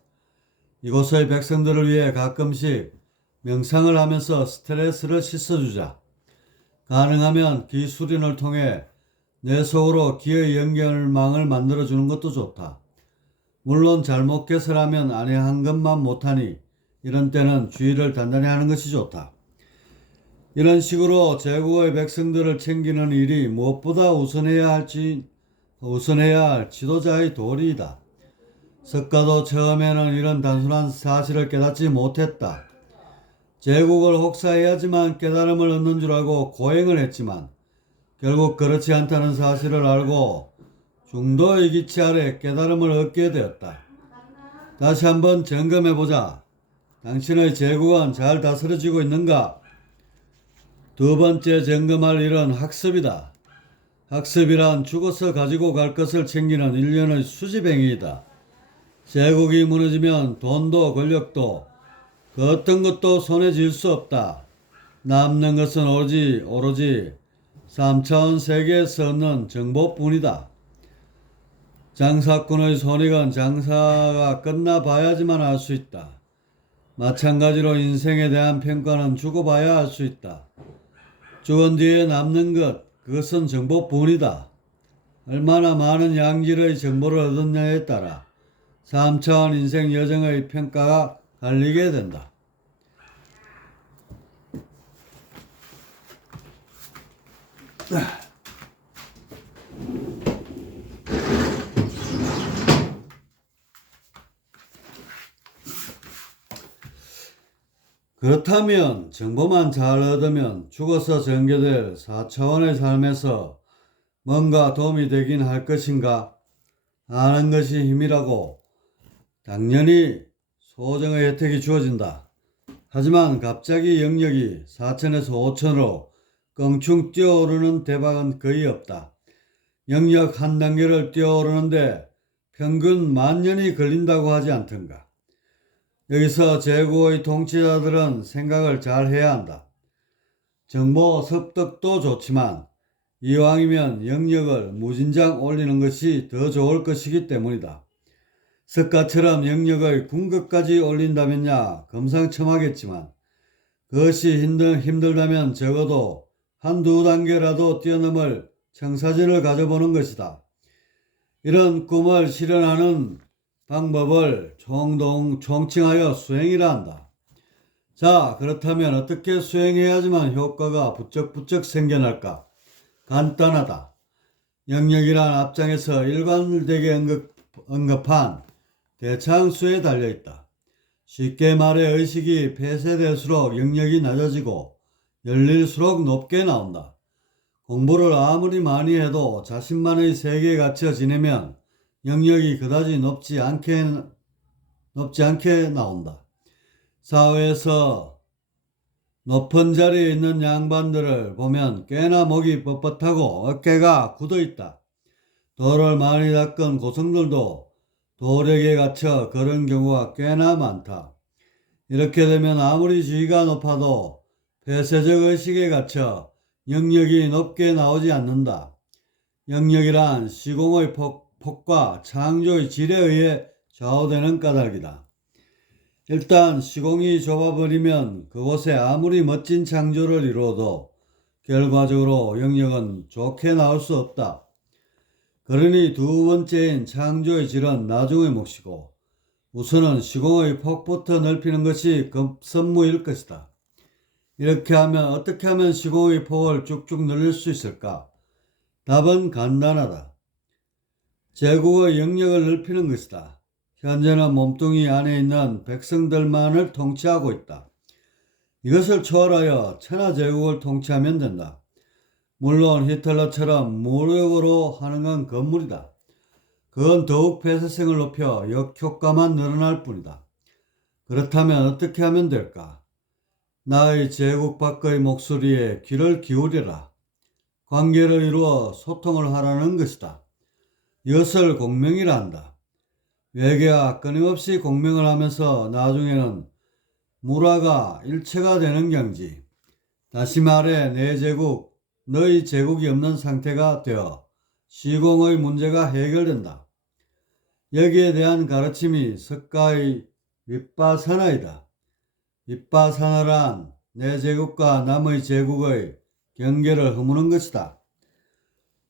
이곳의 백성들을 위해 가끔씩 명상을 하면서 스트레스를 씻어주자. 가능하면 기수련을 통해 뇌 속으로 기의 연결망을 만들어주는 것도 좋다. 물론 잘못 개설하면 안에 한 것만 못하니 이런 때는 주의를 단단히 하는 것이 좋다. 이런 식으로 제국의 백성들을 챙기는 일이 무엇보다 우선해야 할 지도자의 도리이다. 석가도 처음에는 이런 단순한 사실을 깨닫지 못했다. 제국을 혹사해야지만 깨달음을 얻는 줄 알고 고행을 했지만 결국 그렇지 않다는 사실을 알고 중도의 기치 아래 깨달음을 얻게 되었다. 다시 한번 점검해보자. 당신의 제국은 잘 다스려지고 있는가? 두 번째 점검할 일은 학습이다. 학습이란 죽어서 가지고 갈 것을 챙기는 일련의 수집행위이다. 제국이 무너지면 돈도 권력도 그 어떤 것도 손에 쥘 수 없다. 남는 것은 오로지 3차원 세계에서 얻는 정보뿐이다. 장사꾼의 손익은 장사가 끝나봐야지만 알 수 있다. 마찬가지로 인생에 대한 평가는 죽어봐야 알 수 있다. 죽은 뒤에 남는 그것은 정보뿐이다. 얼마나 많은 양질의 정보를 얻었냐에 따라 3차원 인생 여정의 평가가 갈리게 된다. 그렇다면 정보만 잘 얻으면 죽어서 전개될 4차원의 삶에서 뭔가 도움이 되긴 할 것인가? 아는 것이 힘이라고 당연히 소정의 혜택이 주어진다. 하지만 갑자기 영역이 4천에서 5천으로 껑충 뛰어오르는 대박은 거의 없다. 영역 한 단계를 뛰어오르는데 평균 10,000년이 걸린다고 하지 않던가. 여기서 제국의 통치자들은 생각을 잘 해야 한다. 정보 습득도 좋지만 이왕이면 영역을 무진장 올리는 것이 더 좋을 것이기 때문이다. 석가처럼 영역의 궁극까지 올린다면야 금상첨화겠지만 그것이 힘들다면 적어도 한두 단계라도 뛰어넘을 청사진을 가져보는 것이다. 이런 꿈을 실현하는 방법을 총칭하여 수행이라 한다. 자, 그렇다면 어떻게 수행해야지만 효과가 부쩍부쩍 생겨날까? 간단하다. 영역이란 앞장에서 일관되게 언급한 대차항수에 달려있다. 쉽게 말해 의식이 폐쇄될수록 영역이 낮아지고 열릴수록 높게 나온다. 공부를 아무리 많이 해도 자신만의 세계에 갇혀 지내면 영역이 그다지 높지 않게 나온다. 사회에서 높은 자리에 있는 양반들을 보면 꽤나 목이 뻣뻣하고 어깨가 굳어있다. 돌을 많이 닦은 고성들도 도력에 갇혀 그런 경우가 꽤나 많다. 이렇게 되면 아무리 지위가 높아도 폐쇄적 의식에 갇혀 영역이 높게 나오지 않는다. 영역이란 시공의 폭과 창조의 질에 의해 좌우되는 까닭이다. 일단 시공이 좁아버리면 그곳에 아무리 멋진 창조를 이루어도 결과적으로 영역은 좋게 나올 수 없다. 그러니 두 번째인 창조의 질은 나중의 몫이고 우선은 시공의 폭부터 넓히는 것이 급선무일 것이다. 이렇게 하면 어떻게 하면 시공의 폭을 쭉쭉 늘릴 수 있을까? 답은 간단하다. 제국의 영역을 넓히는 것이다. 현재는 몸뚱이 안에 있는 백성들만을 통치하고 있다. 이것을 초월하여 천하제국을 통치하면 된다. 물론 히틀러처럼 무력으로 하는 건 건물이다. 그건 더욱 폐쇄성을 높여 역효과만 늘어날 뿐이다. 그렇다면 어떻게 하면 될까? 나의 제국 밖의 목소리에 귀를 기울여라. 관계를 이루어 소통을 하라는 것이다. 이것을 공명이라 한다. 외계와 끊임없이 공명을 하면서 나중에는 물화가 일체가 되는 경지. 다시 말해 내 제국, 너희 제국이 없는 상태가 되어 시공의 문제가 해결된다. 여기에 대한 가르침이 석가의 윗바사나이다. 윗바사나란 내 제국과 남의 제국의 경계를 허무는 것이다.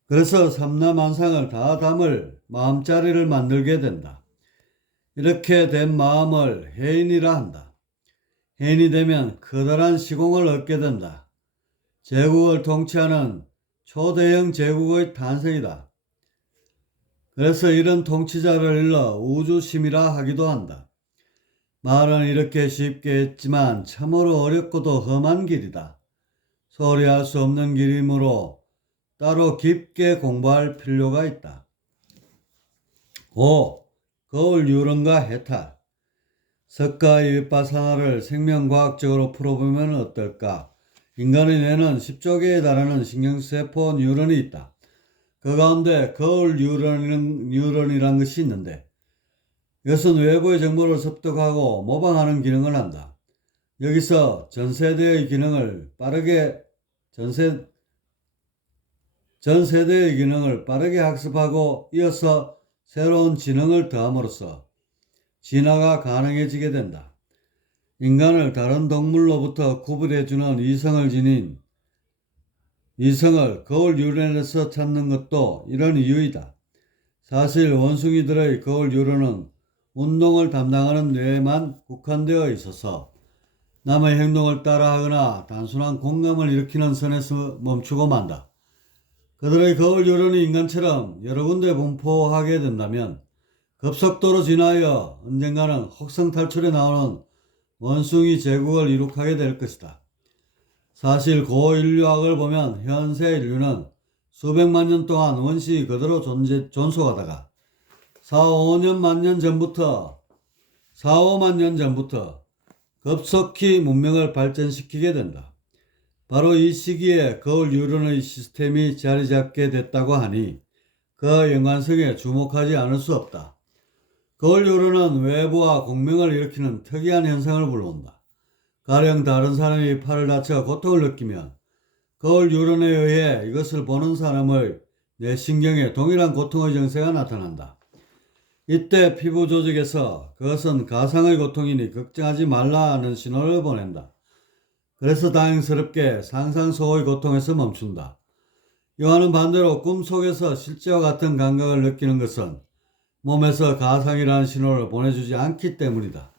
그래서 삼라만상을 다 담을 마음자리를 만들게 된다. 이렇게 된 마음을 해인이라 한다. 해인이 되면 커다란 시공을 얻게 된다. 제국을 통치하는 초대형 제국의 탄생이다. 그래서 이런 통치자를 일러 우주심이라 하기도 한다. 말은 이렇게 쉽게 했지만 참으로 어렵고도 험한 길이다. 소홀히 할 수 없는 길이므로 따로 깊게 공부할 필요가 있다. 5. 거울 유런과 해탈. 석가의 윗바사나를 생명과학적으로 풀어보면 어떨까? 인간의 뇌는 10조 개에 달하는 신경세포 뉴런이 있다. 그 가운데 거울 뉴런이란 것이 있는데 이것은 외부의 정보를 습득하고 모방하는 기능을 한다. 여기서 전 세대의 기능을 빠르게 학습하고 이어서 새로운 지능을 더함으로써 진화가 가능해지게 된다. 인간을 다른 동물로부터 구분해주는 이성을 거울 뉴런에서 찾는 것도 이런 이유이다. 사실 원숭이들의 거울 뉴런은 운동을 담당하는 뇌에만 국한되어 있어서 남의 행동을 따라하거나 단순한 공감을 일으키는 선에서 멈추고 만다. 그들의 거울 뉴런이 인간처럼 여러 군데 분포하게 된다면 급속도로 진화하여 언젠가는 혹성 탈출에 나오는 원숭이 제국을 이룩하게 될 것이다. 사실 고인류학을 보면 현세 인류는 수백만 년 동안 원시 그대로 존속하다가 4-5만 년 전부터 급속히 문명을 발전시키게 된다. 바로 이 시기에 거울 유런의 시스템이 자리 잡게 됐다고 하니 그 연관성에 주목하지 않을 수 없다. 거울 유런은 외부와 공명을 일으키는 특이한 현상을 불러온다. 가령 다른 사람이 팔을 다쳐 고통을 느끼면 거울 유런에 의해 이것을 보는 사람의 뇌신경에 동일한 고통의 증세가 나타난다. 이때 피부 조직에서 그것은 가상의 고통이니 걱정하지 말라는 신호를 보낸다. 그래서 다행스럽게 상상 속의 고통에서 멈춘다. 이와는 반대로 꿈속에서 실제와 같은 감각을 느끼는 것은 몸에서 가상이라는 신호를 보내주지 않기 때문이다.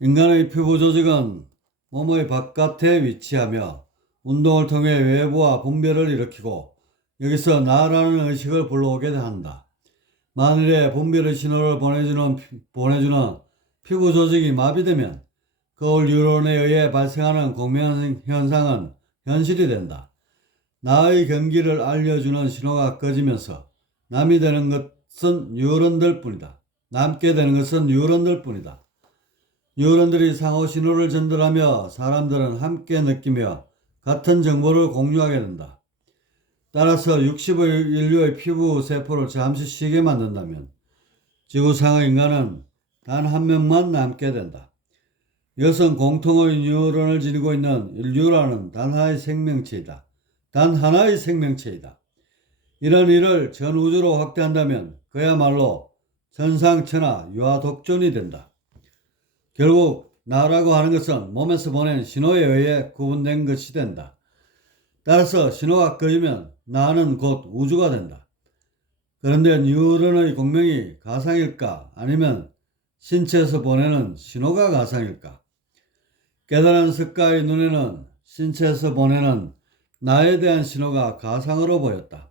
인간의 피부 조직은 몸의 바깥에 위치하며 운동을 통해 외부와 분별을 일으키고 여기서 나라는 의식을 불러오게 한다. 만일에 분별의 신호를 보내주는 피부 조직이 마비되면 거울 유론에 의해 발생하는 공명 현상은 현실이 된다. 나의 경기를 알려주는 신호가 꺼지면서 남게 되는 것은 뉴런들 뿐이다. 뉴런들이 상호 신호를 전달하며 사람들은 함께 느끼며 같은 정보를 공유하게 된다. 따라서 60의 인류의 피부 세포를 잠시 쉬게 만든다면 지구상의 인간은 단 한 명만 남게 된다. 이것은 공통의 뉴런을 지니고 있는 인류라는 단 하나의 생명체이다. 이런 일을 전 우주로 확대한다면 그야말로 선상천하 유아독존이 된다. 결국 나라고 하는 것은 몸에서 보낸 신호에 의해 구분된 것이 된다. 따라서 신호가 꺼지면 나는 곧 우주가 된다. 그런데 뉴런의 공명이 가상일까 아니면 신체에서 보내는 신호가 가상일까? 깨달은 습가의 눈에는 신체에서 보내는 나에 대한 신호가 가상으로 보였다.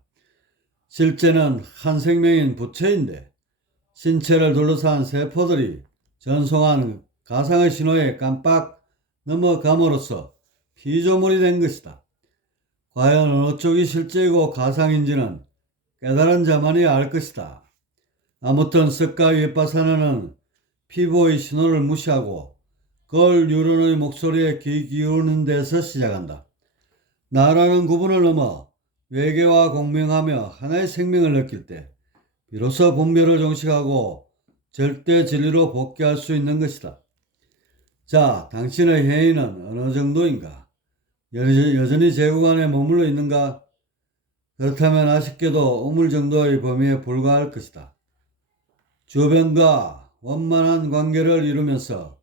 실제는 한 생명인 부처인데 신체를 둘러싼 세포들이 전송한 가상의 신호에 깜빡 넘어감으로써 피조물이 된 것이다. 과연 어느 쪽이 실제이고 가상인지는 깨달은 자만이 알 것이다. 아무튼 습가 윗바사나는 피부의 신호를 무시하고 거울 유런의 목소리에 귀 기울이는 데서 시작한다. 나라는 구분을 넘어 외계와 공명하며 하나의 생명을 느낄 때 비로소 분별을 종식하고 절대 진리로 복귀할 수 있는 것이다. 자, 당신의 행위는 어느 정도인가? 여전히 제국 안에 머물러 있는가? 그렇다면 아쉽게도 우물 정도의 범위에 불과할 것이다. 주변과 원만한 관계를 이루면서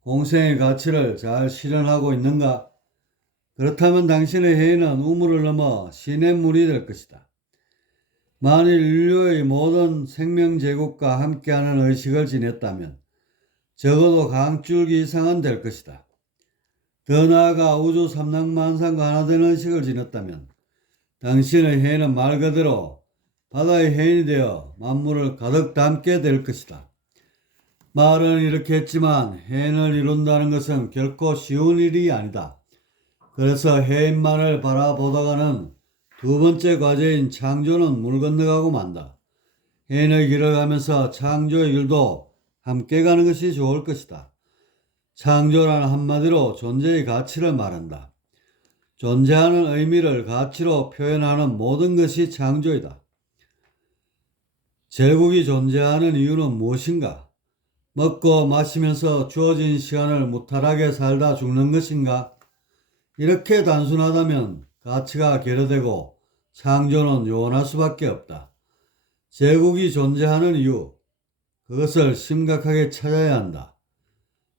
공생의 가치를 잘 실현하고 있는가? 그렇다면 당신의 행위는 우물을 넘어 시냇물이 될 것이다. 만일 인류의 모든 생명제국과 함께하는 의식을 지녔다면 적어도 강줄기 이상은 될 것이다. 더 나아가 우주 삼랑만상과 하나 되는 의식을 지녔다면 당신의 해는 말 그대로 바다의 해인이 되어 만물을 가득 담게 될 것이다. 말은 이렇게 했지만 해인을 이룬다는 것은 결코 쉬운 일이 아니다. 그래서 해인만을 바라보다가는 두 번째 과제인 창조는 물 건너가고 만다. 해인의 길을 가면서 창조의 길도 함께 가는 것이 좋을 것이다. 창조란 한마디로 존재의 가치를 말한다. 존재하는 의미를 가치로 표현하는 모든 것이 창조이다. 제국이 존재하는 이유는 무엇인가? 먹고 마시면서 주어진 시간을 무탈하게 살다 죽는 것인가? 이렇게 단순하다면 가치가 결여되고 창조는 요원할 수밖에 없다. 제국이 존재하는 이유, 그것을 심각하게 찾아야 한다.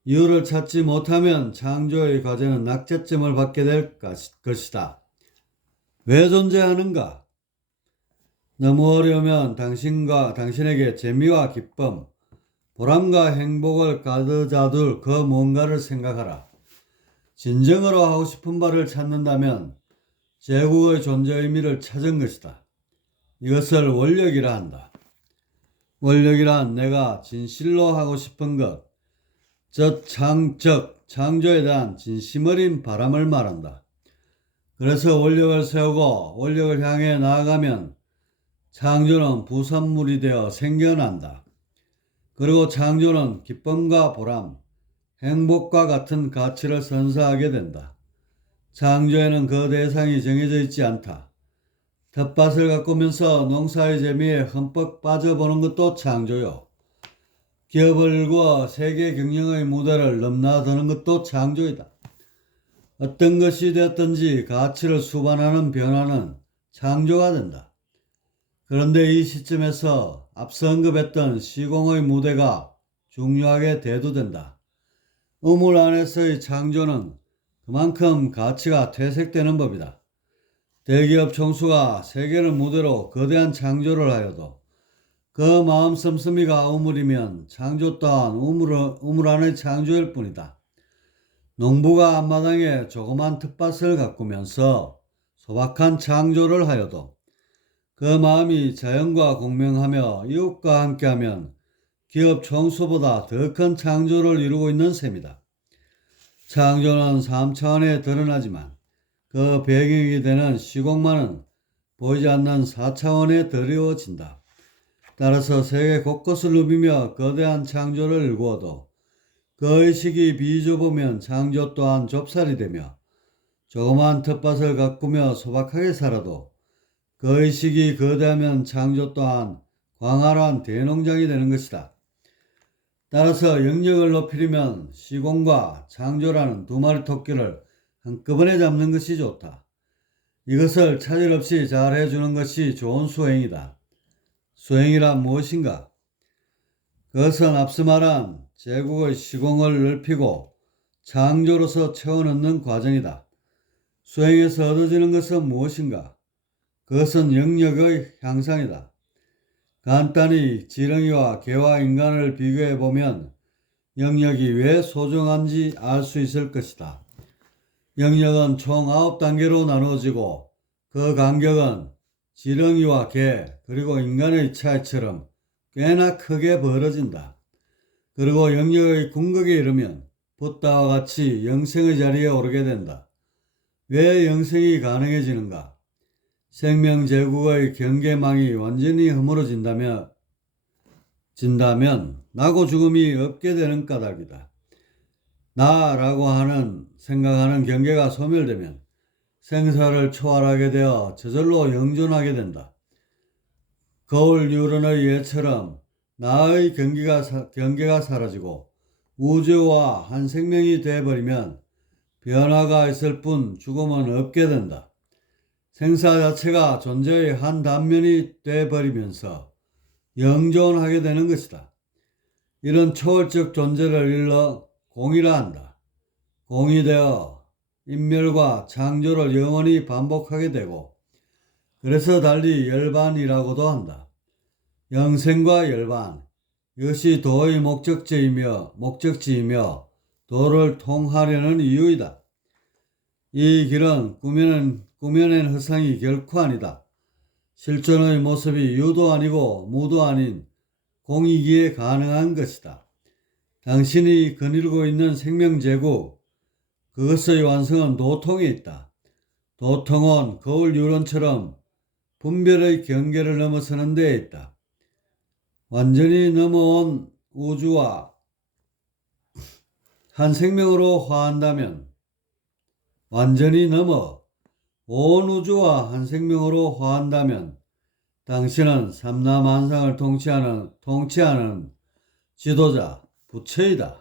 이유를 찾지 못하면 창조의 과제는 낙제점을 받게 될 것이다. 왜 존재하는가? 너무 어려우면 당신에게 재미와 기쁨, 보람과 행복을 가져다둘 그 뭔가를 생각하라. 진정으로 하고 싶은 바를 찾는다면 제국의 존재 의미를 찾은 것이다. 이것을 원력이라 한다. 원력이란 내가 진실로 하고 싶은 것, 즉 창조에 대한 진심 어린 바람을 말한다. 그래서 원력을 세우고 원력을 향해 나아가면 창조는 부산물이 되어 생겨난다. 그리고 창조는 기쁨과 보람, 행복과 같은 가치를 선사하게 된다. 창조에는 그 대상이 정해져 있지 않다. 텃밭을 가꾸면서 농사의 재미에 흠뻑 빠져보는 것도 창조요. 기업을 일구어 세계 경영의 무대를 넘나드는 것도 창조이다. 어떤 것이 되었든지 가치를 수반하는 변화는 창조가 된다. 그런데 이 시점에서 앞서 언급했던 시공의 무대가 중요하게 대두된다. 우물 안에서의 창조는 그만큼 가치가 퇴색되는 법이다. 대기업 총수가 세계를 무대로 거대한 창조를 하여도 그 마음 씀씀이가 우물이면 창조 또한 우물 안의 창조일 뿐이다. 농부가 앞마당에 조그만 텃밭을 가꾸면서 소박한 창조를 하여도 그 마음이 자연과 공명하며 이웃과 함께하면 기업 총수보다 더 큰 창조를 이루고 있는 셈이다. 창조는 3차원에 드러나지만 그 배경이 되는 시공만은 보이지 않는 4차원에 드리워진다. 따라서 세계 곳곳을 누비며 거대한 창조를 일구어도 그 의식이 비좁으면 창조 또한 좁쌀이 되며 조그만 텃밭을 가꾸며 소박하게 살아도 그 의식이 거대하면 창조 또한 광활한 대농장이 되는 것이다. 따라서 영역을 높이려면 시공과 창조라는 두 마리 토끼를 한꺼번에 잡는 것이 좋다. 이것을 차질 없이 잘 해주는 것이 좋은 수행이다. 수행이란 무엇인가? 그것은 앞서 말한 제국의 시공을 넓히고 창조로서 채워넣는 과정이다. 수행에서 얻어지는 것은 무엇인가? 그것은 영역의 향상이다. 간단히 지렁이와 개와 인간을 비교해보면 영역이 왜 소중한지 알 수 있을 것이다. 영역은 총 9단계로 나누어지고 그 간격은 지렁이와 개 그리고 인간의 차이처럼 꽤나 크게 벌어진다. 그리고 영역의 궁극에 이르면 붓다와 같이 영생의 자리에 오르게 된다. 왜 영생이 가능해지는가? 생명제국의 경계망이 완전히 허물어진다면 나고 죽음이 없게 되는 까닭이다. 나라고 생각하는 경계가 소멸되면 생사를 초월하게 되어 저절로 영존하게 된다. 거울 유런의 예처럼 나의 경계가 사라지고 우주와 한 생명이 되어버리면 변화가 있을 뿐 죽음은 없게 된다. 생사 자체가 존재의 한 단면이 되어버리면서 영존하게 되는 것이다. 이런 초월적 존재를 일러 공이라 한다. 공이 되어 인멸과 창조를 영원히 반복하게 되고 그래서 달리 열반이라고도 한다. 영생과 열반, 이것이 도의 목적지이며 도를 통하려는 이유이다. 이 길은 꾸며낸 허상이 결코 아니다. 실존의 모습이 유도 아니고 무도 아닌 공이기에 가능한 것이다. 당신이 거닐고 있는 생명제국, 그것의 완성은 도통에 있다. 도통은 거울 유론처럼 분별의 경계를 넘어서는 데에 있다. 완전히 넘어온 우주와 한 생명으로 화한다면 완전히 넘어 온 우주와 한 생명으로 화한다면 당신은 삼라만상을 통치하는 지도자, 부처이다.